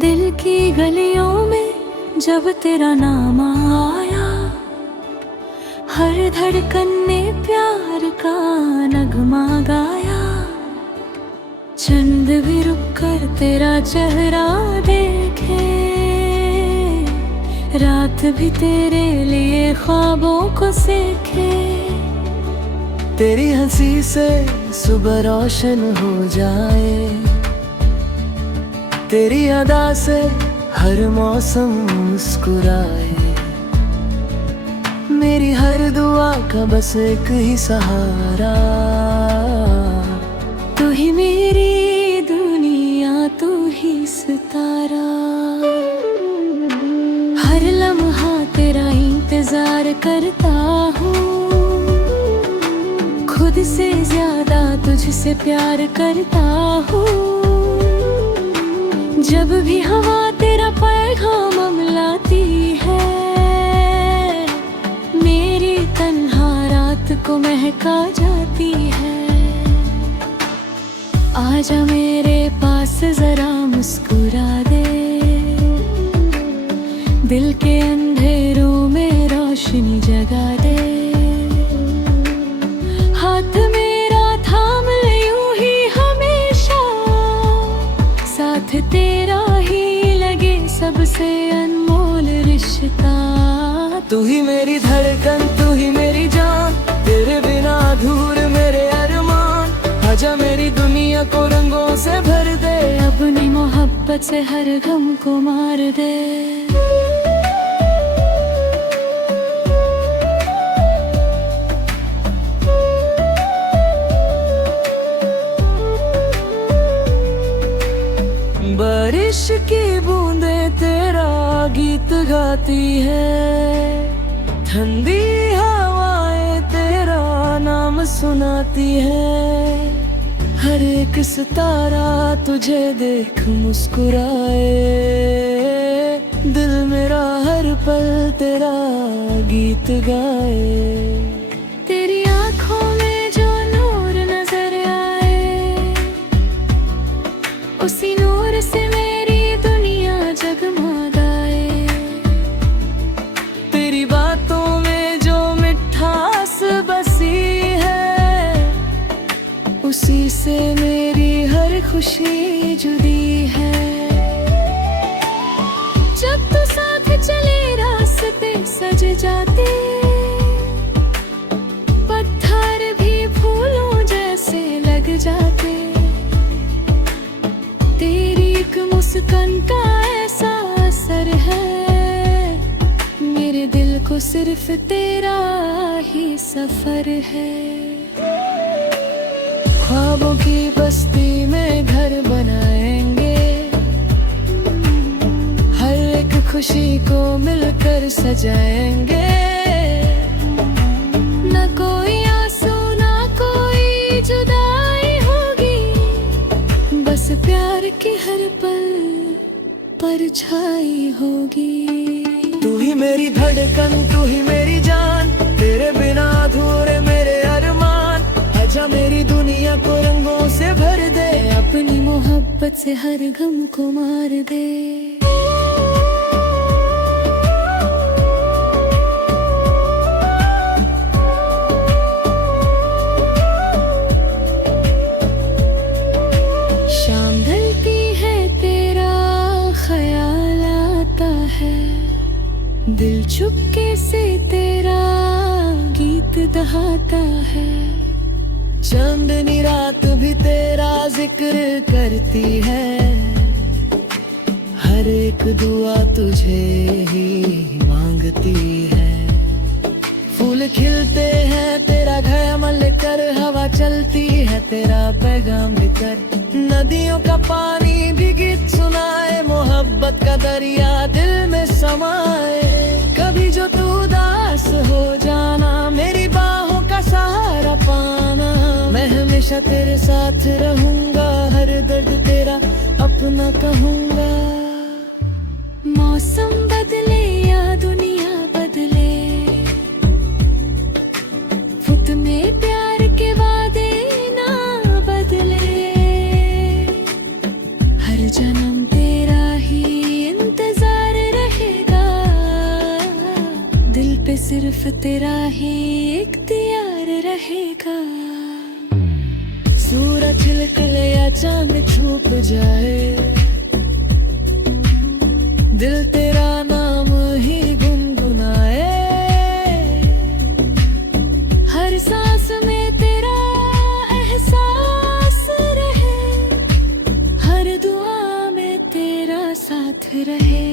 दिल की गलियों में जब तेरा नाम आया, हर धड़कन ने प्यार का नगमा गाया। चंद भी रुक कर तेरा चेहरा देखे, रात भी तेरे लिए ख्वाबों को सीखे। तेरी हंसी से सुबह रोशन हो जाए, तेरी अदा से हर मौसम मुस्कुराए। मेरी हर दुआ का बस एक ही सहारा, तू ही मेरी दुनिया, तू ही सितारा। हर लम्हा तेरा इंतजार करता हूँ, खुद से ज्यादा तुझसे प्यार करता हूँ। जब भी हवा तेरा पैगाम लाती है, मेरी तन्हा रात को महका जाती है। आजा मेरे पास जरा मुस्कुरा दे, दिल के अंधेरों में रोशनी जगा दे। हाथ मेरा थाम ले यूं ही हमेशा, साथ तेरा ही लगे सबसे अनमोल रिश्ता। तू ही मेरी धड़कन, तू ही मेरी जान, तेरे बिना अधूरे मेरे अरमान। आजा मेरी दुनिया को रंगों से भर दे, अपनी मोहब्बत से हर गम को मार दे। बारिश की बूंदें तेरा गीत गाती है, ठंडी हवाएं तेरा नाम सुनाती है। हर एक सितारा तुझे देख मुस्कुराए, दिल मेरा हर पल तेरा गीत गाए। तेरी आंखों में जो नूर नजर आए, उसी नूर से मेरी दुनिया जगमगाए। तेरी बातों में जो मिठास बसी है, उसी से मेरी हर खुशी जुड़ी है। जब तो साथ चले रास्ते सज जाते, पत्थर भी फूलों जैसे लग जाते। तेरी एक मुस्कान का ऐसा असर है, मेरे दिल को सिर्फ तेरा ही सफर है। ख्वाबों की बस्ती में घर बनाएंगे, हर एक खुशी को मिलकर सजाएंगे। न कोई आंसू ना कोई जुदाई होगी, बस प्यार की हर पल परछाई होगी। तू ही मेरी धड़कन, तू ही मेरी जान, तेरे बिना अधूरे मेरे अरमान। आजा मेरी दुनिया को रंगों से भर दे, अपनी मोहब्बत से हर गम को मार दे। शाम ढलती है तेरा ख्याल आता है, दिल चुपके से तेरा गीत दहाता है। चांदनी रात भी तेरा जिक्र करती है, हर एक दुआ तुझे ही मांगती है। फूल खिलते हैं तेरा ख्याल कर, हवा चलती है तेरा पैगाम लेकर। नदियों का पानी भी गीत सुनाए, मोहब्बत का दरिया दिल में समाए। कभी जो तू उदास हो जाना, मेरी बाहों का सहारा पाना। मैं हमेशा तेरे साथ रहूंगा, हर दर्द तेरा अपना कहूंगा। मौसम बदले या दुनिया बदले, फुट में प्यार के वादे ना बदले। हर जन्म तेरा ही तेरा ही इख्तियार रहेगा। सूरज निकले या चांद छुप जाए, दिल तेरा नाम ही गुनगुनाए। हर सांस में तेरा एहसास रहे, हर दुआ में तेरा साथ रहे।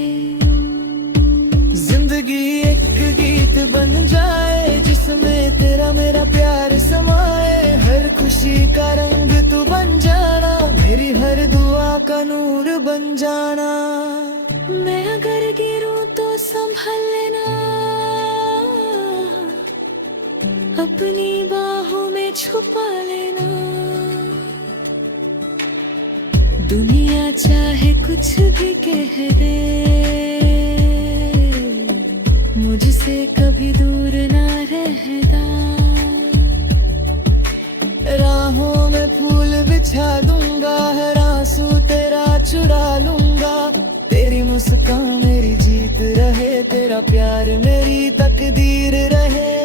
जिंदगी एक गीत बन जाए, जिसमें तेरा मेरा प्यार समाए। हर खुशी का रंग तू बन जाना, मेरी हर दुआ का नूर बन जाना। मैं अगर गिरूं तो संभल लेना, अपनी बाहों में छुपा लेना। दुनिया चाहे कुछ भी कह दे, मुझसे कभी दूर ना रहना। राहों में फूल बिछा दूंगा, हर आंसू तेरा चुरा लूंगा। तेरी मुस्कान मेरी जीत रहे, तेरा प्यार मेरी तकदीर रहे।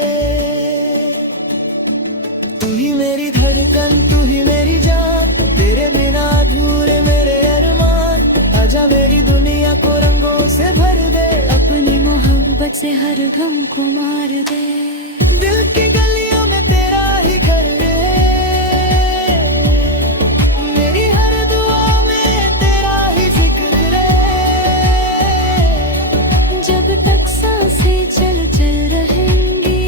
तू ही मेरी धड़कन, तू ही मेरी जान, तेरे बिना अधूरे मेरे अरमान। आजा मेरी दुनिया को रंगों से भर दे, अपनी मोहब्बत से हर गम को मार दे। दिल की गलियों में तेरा ही घर है, मेरी हर दुआ में तेरा ही जिक्र है। जब तक सांसें चल चल रहेंगी,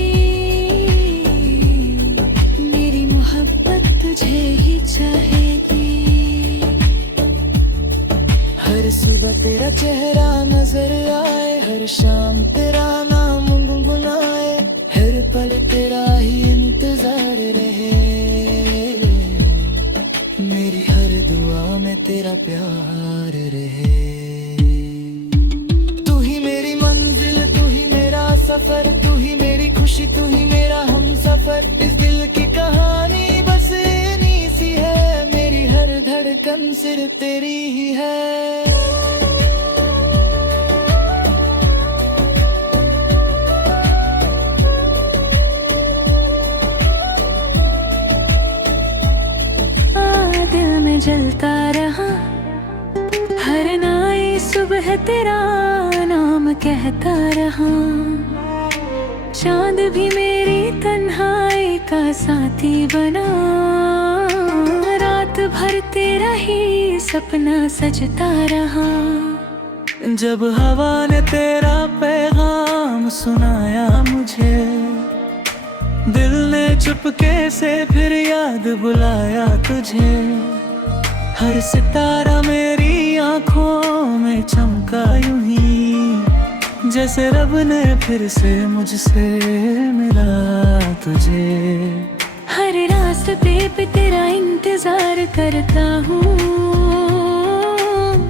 मेरी मोहब्बत तुझे ही चाहेगी। हर सुबह तेरा चेहरा नजर आए, हर शाम तेरा नाम गुनगुनाए। हर पल तेरा ही इंतजार रहे, मेरी हर दुआ में तेरा प्यार रहे। तू ही मेरी मंजिल, तू ही मेरा सफर, तू ही मेरी खुशी, तू ही मेरा हमसफर। इस दिल की कहानी बस इन्हीं सी है, मेरी हर धड़कन सिर्फ तेरी ही है। दिल में जलता रहा, हर नई सुबह तेरा नाम कहता रहा। चांद भी मेरी तन्हाई का साथी बना, रात भर तेरा ही सपना सजता रहा। जब हवा ने तेरा पैगाम सुनाया मुझे, दिल ने चुपके से फिर याद बुलाया तुझे। हर सितारा मेरी आंखों में चमका यूं ही, जैसे रब ने फिर से मुझसे मिला तुझे। हर रास्ते पे तेरा इंतजार करता हूँ,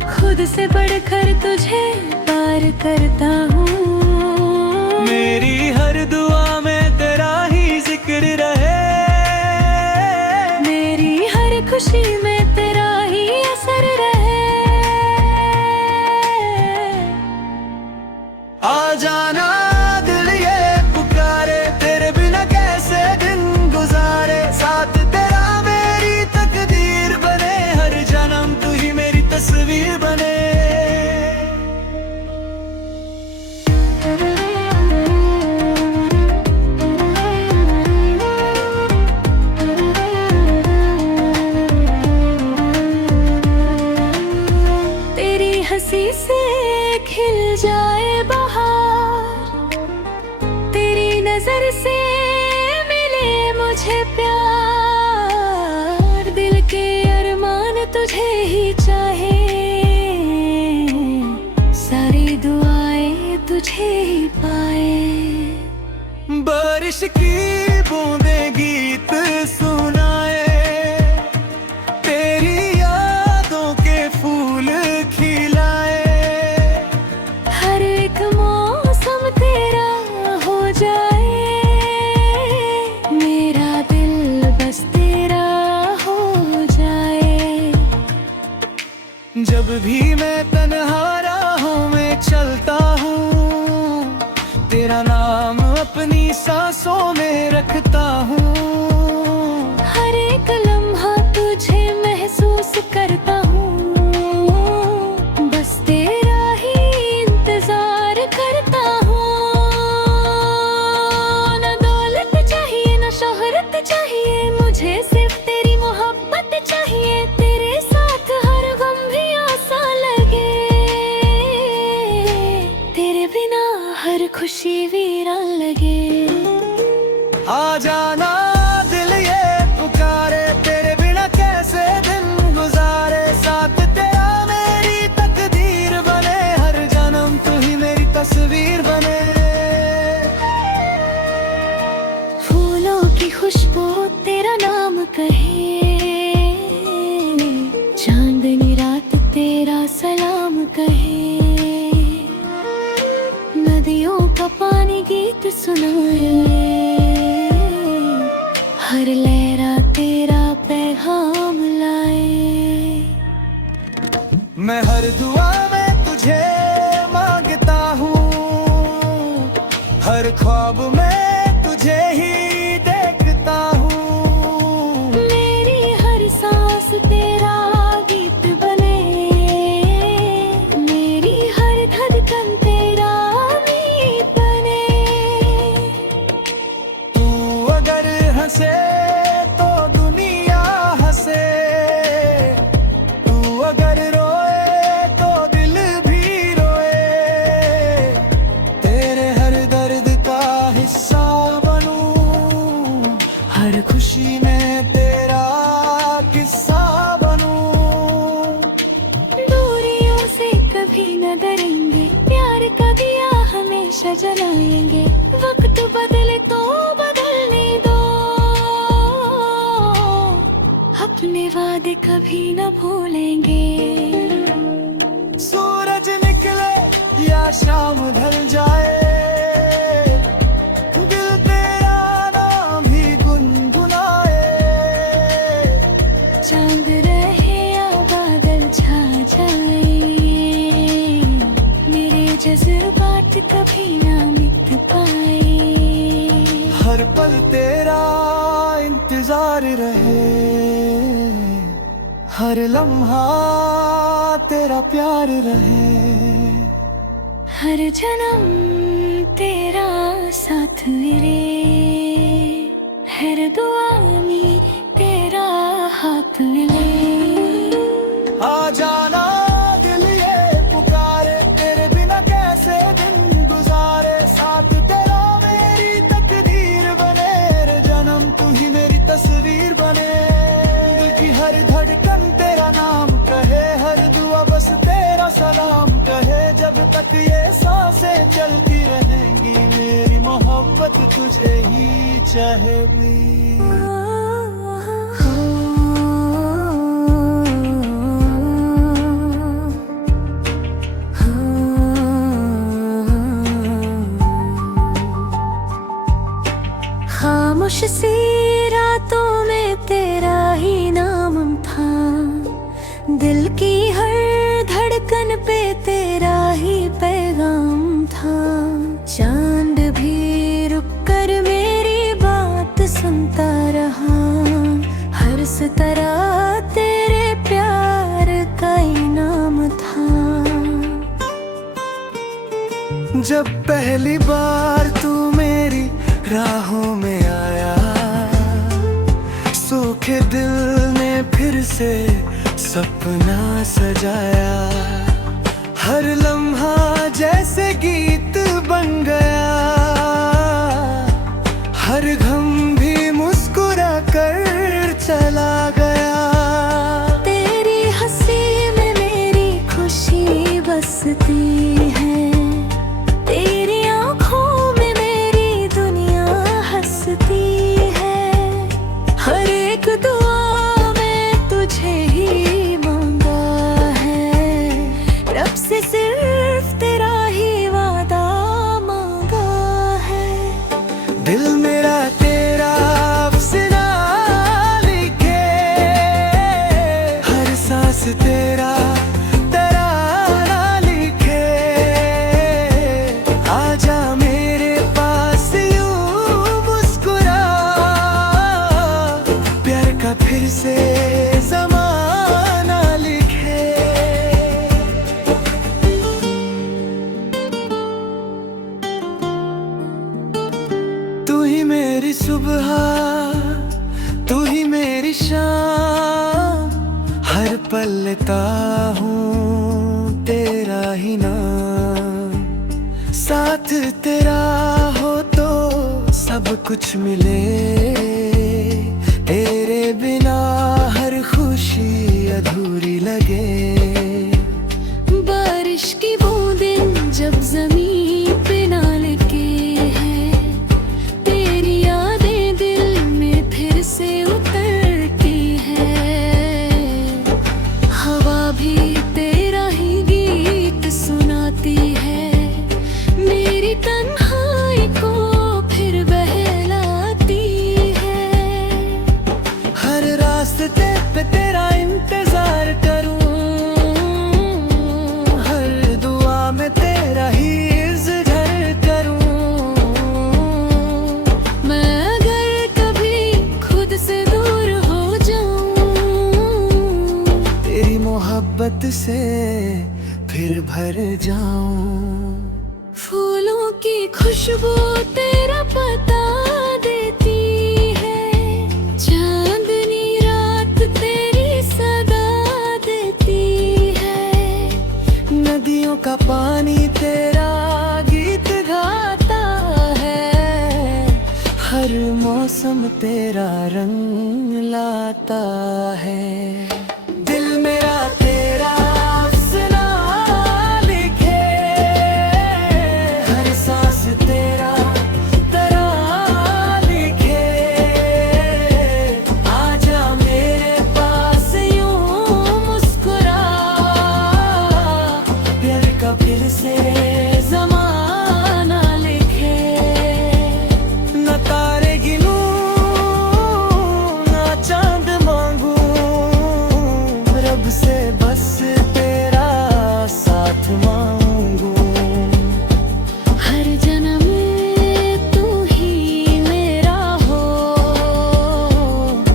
खुद से बढ़कर तुझे पार करता हूँ। मेरी हर दुआ में तेरा ही जिक्र रहे, मेरी हर खुशी में तेरा ही असर रहे। आ जाना दिल ये पुकारे, तेरे बिना कैसे दिन गुजारे। साथ तेरा मेरी तकदीर बने, हर जन्म तू ही मेरी तस्वीर बने। हंसी से खिल जाए बहार, तेरी नजर से मिले मुझे प्यार। दिल के अरमान तुझे ही चाहे, सारी दुआएं तुझे ही पाए। बारिश की बूंदें गीत सुनाए, तेरी यादों के फूल खिलाए। हर एक मौसम तेरा हो जाए, मेरा दिल बस तेरा हो जाए। जब भी मैं तन्हा राहों में चलता हूँ, तेरा नाम अपने अपनी सांसों में रखता हूँ। हर एक लम्हा तुझे महसूस करता हूँ, बस तेरा ही इंतजार करता हूँ। न दौलत चाहिए न शोहरत चाहिए, मुझे सिर्फ तेरी मोहब्बत चाहिए। तेरे साथ हर गम भी आसान लगे, तेरे बिना हर खुशी वीरान लगे। आ जाना दिल ये पुकारे, तेरे बिना कैसे दिन गुजारे। साथ तेरा मेरी तकदीर बने, हर जन्म तू ही मेरी तस्वीर बने। फूलों की खुशबू तेरा नाम कहे, चांदनी रात तेरा सलाम कहे। नदियों का पानी गीत सुनाए, हर लहरा तेरा पैगाम लाए। मैं हर दुआ में तुझे मांगता हूँ, हर ख्वाब में तुझे ही देखता हूँ। मेरी हर सांस तेरा गीत बने, मेरी हर धड़कन तेरा गीत बने। तू अगर हंसे तो दुनिया हंसे, तू अगर रोए तो दिल भी रोए। तेरे हर दर्द का हिस्सा बनूं, हर खुशी में तेरा किस्सा बनूं। दूरियों से कभी न डरेंगे, प्यार का दिया हमेशा जलाएंगे। वक्त बदले तो बदलने दो, अपने वादे कभी न भूलेंगे। सूरज निकले या शाम ढल जाए, दिल तेरा नाम ही गुनगुनाए। चांद रहे या बादल छा जाए, मेरे जज्बात कभी ना मिट पाए। हर पल तेरा इंतजार रहे, हर लम्हा तेरा प्यार रहे। हर जन्म तेरा साथ मेरे, हर दुआ में तेरा हाथ मिले। आ जाना दिल ये पुकारे, तेरे बिना कैसे दिन गुजारे। साथ तेरा मेरी तकदीर बने, रे जन्म तू ही मेरी तस्वीर बने। दिल की हर धड़कन तेरा नाम कहे, हर दुआ बस तेरा सलाम कहे। जब तक ये सांसें चलती रहेंगी, मेरी मोहब्बत तुझे ही चाहेगी। खामोश सी रातों में तेरा ही नाम था, दिल की हर धड़कन पे तेरा ही पैगाम था। चांद भी रुक कर मेरी बात सुनता रहा, हर सितारा तेरे प्यार का इनाम था। जब पहली बार तू मेरी राहों में आया, सूखे दिल ने फिर से सपना सजाया। हर लम्हा जैसे गीत बन गया, हर गम भी मुस्कुरा कर चला गया। तेरी हंसी में मेरी खुशी बसती है, तेरी आँखों में मेरी दुनिया हंसती है। हर एक दुआ में तुझे ही मांगा है, रब से सिर्फ तेरा ही वादा मांगा है। दिल मेरा तेरा अफसाना लिखे, हर सांस तेरा तराना लिखे। आजा मेरे पास यूं लेता हूँ तेरा ही नाम, साथ तेरा हो तो सब कुछ मिले, तेरे बिना हर खुशी अधूरी लगे। बारिश की बूंदें जब जमीन पे ना लगे हैं, तेरी यादें दिल में फिर से उतरती हैं। हवा भी तेरा ही गीत सुनाती है, मेरी तन्हाई को फिर बहलाती है। हर रास्ते पे तेरा इंतजार करूं, हर दुआ में तेरा ही इज़्हार करूं। मैं अगर कभी खुद से दूर हो जाऊं, तेरी मोहब्बत से फिर भर जाऊं। फूलों की खुशबू तेरा पता देती है, चांदनी रात तेरी सदा देती है। नदियों का पानी तेरा गीत गाता है, हर मौसम तेरा रंग लाता है। दिल मेरा तेरा अफसाना लिखे, हर सांस तेरा तराना लिखे। आजा मेरे पास यूं मुस्कुरा, प्यार का फिर से जमाना लिखे। न तारे गिनूं ना चांद मांगूं, रब से बस तेरा साथ मांगूं। हर जन्म में तू ही मेरा हो,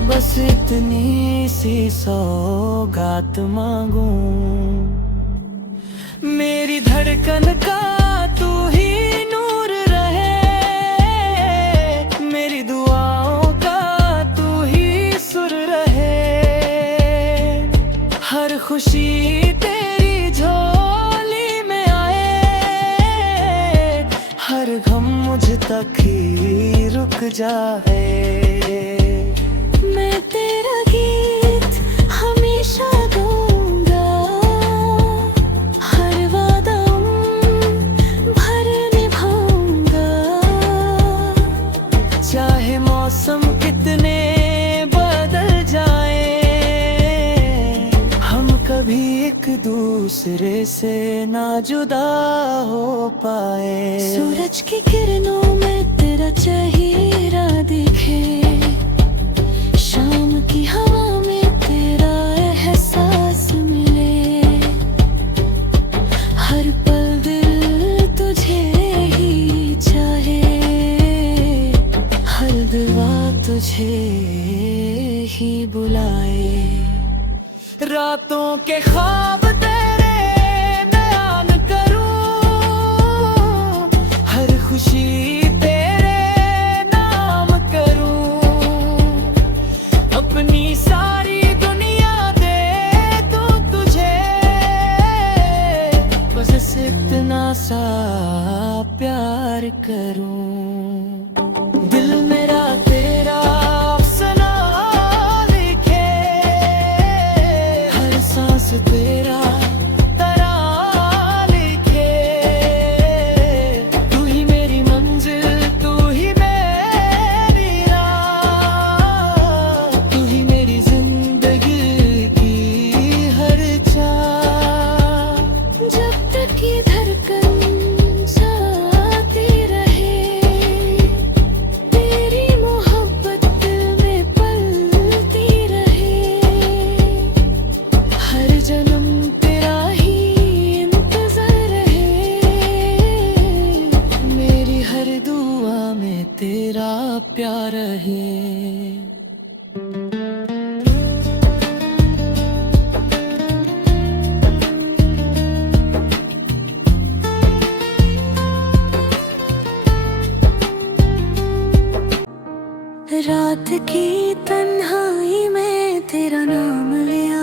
बस इतनी सी सौगात मांगूं। मेरी धड़कन का तू ही नूर रहे, मेरी दुआओं का तू ही सुर रहे। हर खुशी तेरी झोली में आए, हर गम मुझ तक ही रुक जाए। मैं तेरा गीत हमेशा गाऊंगा, हर वादा भर निभाऊंगा। चाहे मौसम कितने बदल जाए, हम कभी एक दूसरे से ना जुदा हो पाए। सूरज की किरणों में तेरा चेहरा दिखे, शाम की हवा में तेरा एहसास मिले। हर पल दिल तुझे ही चाहे, हर दुआ तुझे ही बुलाए। रातों के ख्वाब तेरे बयान करूं, हर खुशी तेरे नाम करूं। अपनी सारी दुनिया दे दूं तुझे, बस इतना सा प्यार करूं। दिल मेरा तेरा अफसाना लिखे, हर सांस तेरा तराना लिखे। तू ही मेरी मंजिल, तू ही मेरी राह, तू ही मेरी जिंदगी की हर चाह। जब तक ये धड़कन जाती रहे, तेरी मोहब्बत दिल में पलती रहे। हर जन्म तेरा ही इंतजार रहे, मेरी हर दुआ में तेरा प्यार है। रात की तन्हाई में तेरा नाम लिया,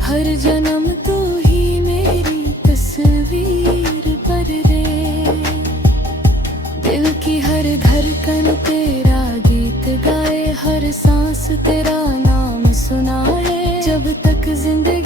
हर जन्म तू ही मेरी तस्वीर पर दे। दिल की हर धड़कन तेरा गीत गाए, हर सांस तेरा नाम सुनाए, जब तक जिंदगी